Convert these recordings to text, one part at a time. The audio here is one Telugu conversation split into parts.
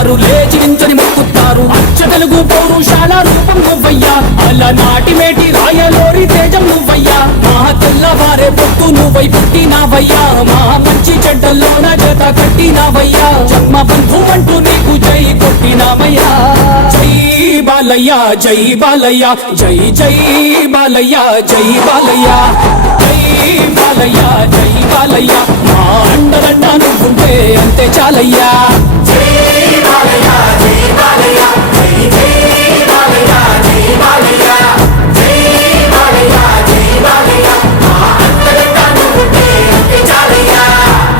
వారు లేచి నించొని మొక్కుతారు. అచ్చ తెలుగు పౌరుషాల రూపం నువ్వయ్యా, అలనాటి మేటి రాయలోరి తేజం నువ్వయ్యా. మా తెల్లవారే పొత్తు నువ్వై పుట్టినావయ్యా, మా మంచి చెడ్డల్లోన జత కట్టినావయ్యా. జన్మ బంధు అంటూ నీకు జై కొట్టినామయ్యా. జై బాలయ్య జై బాలయ్య, జై జై బాలయ్య జై బాలయ్య, జై బాలయ్య జై బాలయ్య. మా అండదండ నువ్వుంటే అంతే చాలయ్యా. జై బాలయ్య జై బాలయ్య, జై జై బాలయ్య జై బాలయ్య, జై బాలయ్య జై బాలయ్య. మా అంతరంగ నువ్వుంటే అంతే చాలయ్యా.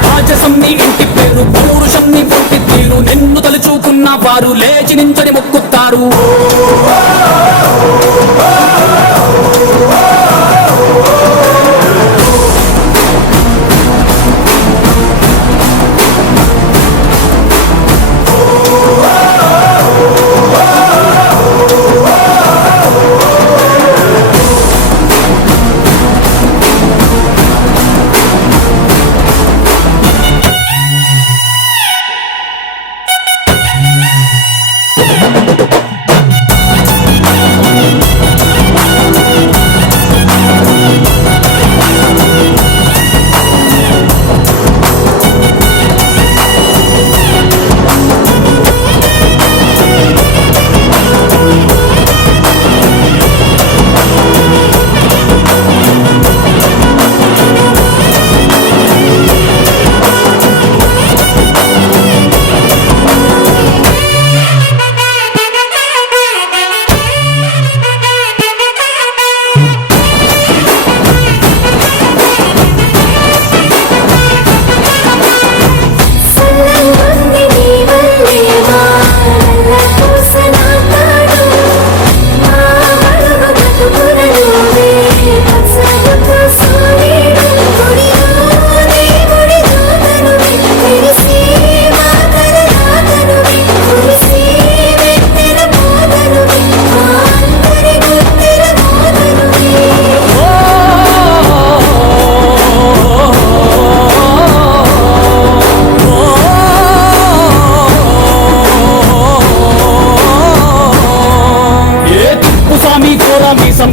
రాజసం నీ ఇంటి పేరు, పౌరుషం నీ పుట్టి తీరు, నిన్ను తలుచుకున్న వారు లేచి నించని మొక్కుతారు.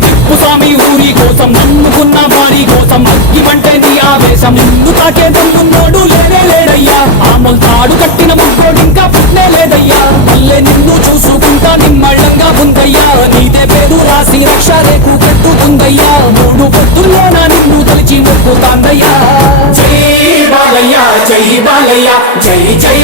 తిప్పుస్వామి ఊరి కోసం, నమ్ముకున్న వారి కోసం అగ్గిమంటే నీ ఆవేశం. నిన్ను తాకే దమ్మున్నోడు లేనే లేడయ్యా, ఆమల్ తాడు కట్టిన ముక్కోడు ఇంకా పుట్నే లేదయ్యా. మళ్ళీ నిన్ను చూసుకుంటా నిమ్మళ్ళంగా ఉందయ్యా, నీదే పేరు రాసి రక్ష రేకు కట్టుకుందయ్యా. మూడు పొత్తుల్లోన నిన్ను తలిచి మొక్కుతాందయ్యా. జై బాలయ్య జై బాలయ్య, జై జై